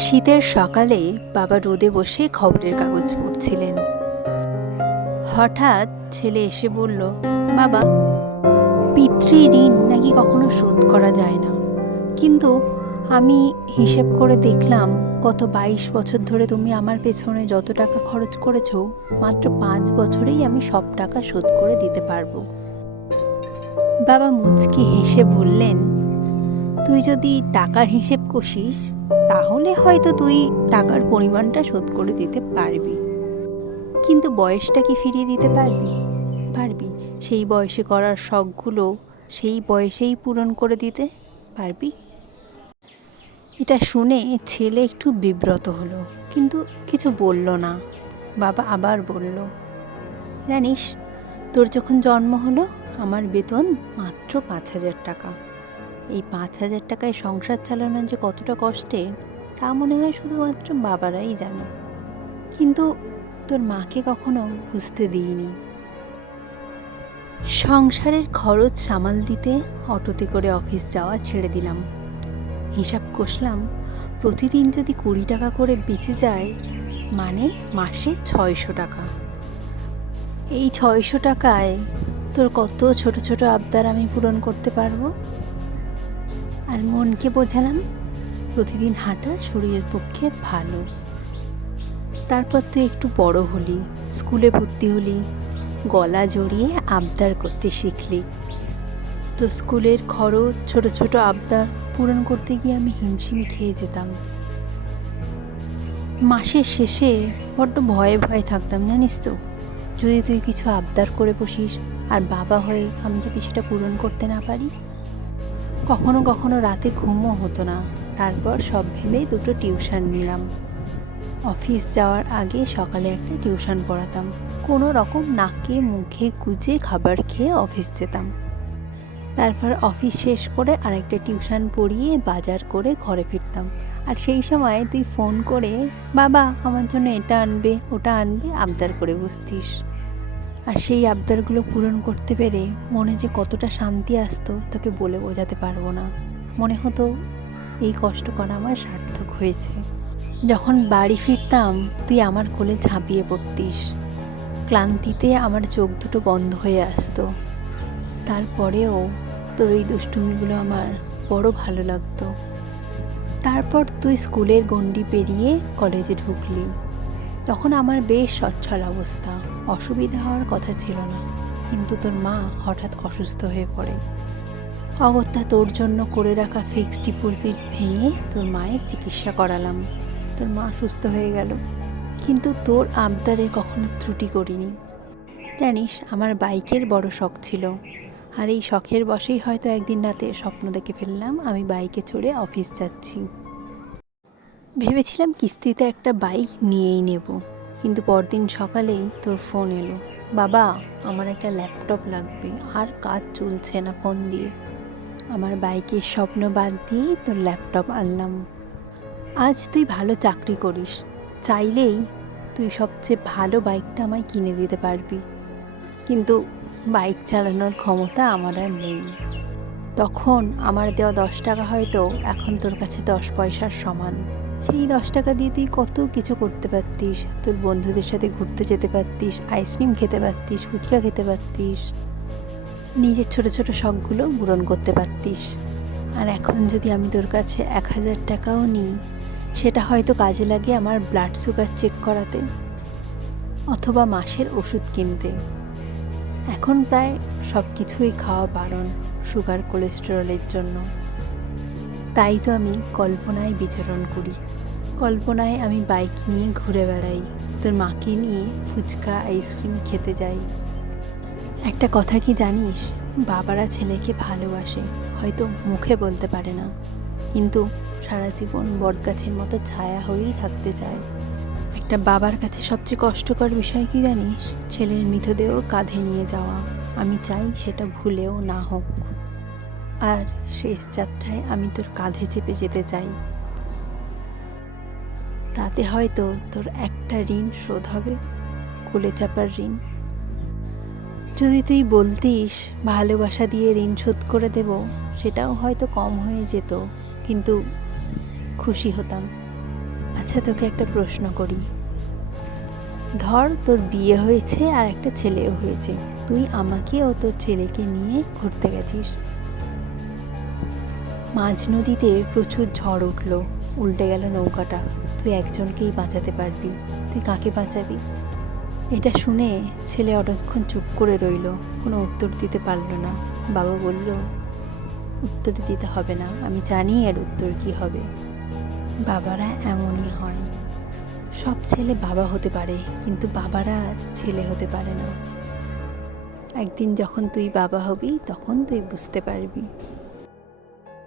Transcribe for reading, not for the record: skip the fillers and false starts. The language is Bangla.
শীতের সকালে বাবা রোদে বসে খবরের কাগজ পড়ছিলেন। হঠাৎ ছেলে এসে বলল, বাবা, পিতৃ ঋণ নাকি কখনো শোধ করা যায় না, কিন্তু আমি হিসেব করে দেখলাম গত 22 বছর ধরে তুমি আমার পেছনে যত টাকা খরচ করেছো, মাত্র 5 বছরেই আমি সব টাকা শোধ করে দিতে পারবো। বাবা মুচকি হেসে বললেন, তুই যদি টাকার হিসেব কষিস তাহলে হয়তো তুই টাকার পরিমাণটা শোধ করে দিতে পারবি, কিন্তু বয়সটা কি ফিরিয়ে দিতে পারবি? পারবি? সেই বয়সে করার শখগুলো সেই বয়সেই পূরণ করে দিতে পারবি? এটা শুনে ছেলে একটু বিব্রত হলো, কিন্তু কিছু বলল না। বাবা আবার বলল, জানিস, তোর যখন জন্ম হলো আমার বেতন মাত্র 5,000 টাকা। এই 5,000 টাকায় সংসার চালানো যে কতটা কষ্টের তা মনে হয় শুধুমাত্র বাবারাই জানে, কিন্তু তোর মাকে কখনো বুঝতে দিইনি। সংসারের খরচ সামাল দিতে অটোতে করে অফিস যাওয়া ছেড়ে দিলাম। হিসাব কষলাম, প্রতিদিন যদি 20 টাকা করে বেঁচে যায় মানে মাসে 600 টাকা। এই 600 টাকায় তোর কত ছোট ছোট আবদার আমি পূরণ করতে পারবো। আর মনকে বোঝালাম প্রতিদিন হাঁটা শরীরের পক্ষে ভালো। তারপর তুই একটু বড় হলি, স্কুলে ভর্তি হলি, গলা জড়িয়ে আবদার করতে শিখলি। তো স্কুলের খরচ, ছোট ছোট আবদার পূরণ করতে গিয়ে আমি হিমশিম খেয়ে যেতাম। মাসের শেষে বড্ড ভয়ে ভয়ে থাকতাম, জানিস তো, যদি তুই কিছু আবদার করে বসিস আর বাবা হয়ে আমি যদি সেটা পূরণ করতে না পারি। কখনো কখনো রাতে ঘুমও হতো না। তারপর সব ভেবে 2টো টিউশন নিলাম। অফিস যাওয়ার আগে সকালে একটা টিউশন পড়াতাম, কোনো রকম নাকে মুখে গুজে খাবার খেয়ে অফিস যেতাম। তারপর অফিস শেষ করে আরেকটা টিউশন পড়িয়ে বাজার করে ঘরে ফিরতাম। আর সেই সময় তুই ফোন করে, বাবা আমার জন্য এটা আনবে ওটা আনবে আবদার করে বসতিস। আর সেই আবদারগুলো পূরণ করতে পেরে মনে যে কতটা শান্তি আসতো তোকে বলে বোঝাতে পারবো না। মনে হতো এই কষ্ট করা আমার সার্থক হয়েছে। যখন বাড়ি ফিরতাম তুই আমার কোলে ঝাঁপিয়ে পড়তিস। ক্লান্তিতে আমার চোখ দুটো বন্ধ হয়ে আসতো। তারপরেও তোর এই দুষ্টুমিগুলো আমার বড় ভালো লাগতো। তারপর তুই স্কুলের গণ্ডি পেরিয়ে কলেজে ঢুকলি। তখন আমার বেশ সচ্ছল অবস্থা, অসুবিধা হওয়ার কথা ছিল না, কিন্তু তোর মা হঠাৎ অসুস্থ হয়ে পড়ে। অগত্যা তোর জন্য করে রাখা ফিক্সড ডিপোজিট ভেঙে তোর মায়ের চিকিৎসা করালাম। তোর মা সুস্থ হয়ে গেল, কিন্তু তোর আবদারে কখনো ত্রুটি করিনি। জানিস, আমার বাইকের বড় শখ ছিল, আর এই শখের বশেই হয়তো একদিন রাতে স্বপ্ন দেখে ফেললাম আমি বাইকে চড়ে অফিস যাচ্ছি। ভেবেছিলাম কিস্তিতে একটা বাইক নিয়েই নেব, কিন্তু পরদিন সকালেই তোর ফোন এলো, বাবা আমার একটা ল্যাপটপ লাগবে, আর কাজ চলছে না ফোন দিয়ে। আমার বাইকের স্বপ্ন বাদ দিয়ে তোর ল্যাপটপ আনলাম। আজ তুই ভালো চাকরি করিস, চাইলেই তুই সবচেয়ে ভালো বাইকটা আমায় কিনে দিতে পারবি, কিন্তু বাইক চালানোর ক্ষমতা আমার আর নেই। তখন আমার দেওয়া 10 টাকা হয়তো এখন তোর কাছে 10 পয়সার সমান। সেই 10 টাকা দিয়ে তুই কত কিছু করতে পারতিস। তোর বন্ধুদের সাথে ঘুরতে যেতে পারতিস, আইসক্রিম খেতে পারতিস, ফুচকা খেতে পারতিস, নিজের ছোট ছোট শখগুলো পূরণ করতে পারতিস। আর এখন যদি আমি তোর কাছে 1,000 টাকাও নিই, সেটা হয়তো কাজে লাগে আমার ব্লাড সুগার চেক করাতে অথবা মাসের ওষুধ কিনতে। এখন প্রায় সব কিছুই খাওয়া বারণ সুগার কোলেস্টেরলের জন্য। তাই তো আমি কল্পনায় বিচরণ করি। কল্পনায় আমি বাইক নিয়ে ঘুরে বেড়াই, তোর মাকে নিয়ে ফুচকা আইসক্রিম খেতে যাই। একটা কথা কি জানিস, বাবারা ছেলেকে ভালোবাসে, হয়তো মুখে বলতে পারে না, কিন্তু সারা জীবন বটগাছের মতো ছায়া হয়েই থাকতে চায়। একটা বাবার কাছে সবচেয়ে কষ্টকর বিষয় কি জানিস, ছেলের মৃতদেহ কাঁধে নিয়ে যাওয়া। আমি চাই সেটা ভুলেও না হোক, আর শেষ যাত্রায় আমি তোর কাঁধে চেপে যেতে চাই। তাতে হয়তো তোর একটা ঋণ শোধ হবে, কোলে চাপার ঋণ। যদি তুই বলতিস ভালোবাসা দিয়ে ঋণ শোধ করে দেব, সেটাও হয়তো কম হয়ে যেত, কিন্তু খুশি হতাম। আচ্ছা, তোকে একটা প্রশ্ন করি। ধর তোর বিয়ে হয়েছে আর একটা ছেলেও হয়েছে, তুই আমাকে ও তোর ছেলেকে নিয়ে ঘুরতে গেছিস। মাঝ নদীতে প্রচুর ঝড় উঠলো, উল্টে গেল নৌকাটা। তুই একজনকেই বাঁচাতে পারবি, তুই কাকে বাঁচাবি? এটা শুনে ছেলে অনেকক্ষণ চুপ করে রইল, কোনো উত্তর দিতে পারল না। বাবা বলল, উত্তর দিতে হবে না, আমি জানি এর উত্তর কী হবে। বাবারা এমনই হয়, সব ছেলে বাবা হতে পারে, কিন্তু বাবারা আর ছেলে হতে পারে না। একদিন যখন তুই বাবা হবি তখন তুই বুঝতে পারবি।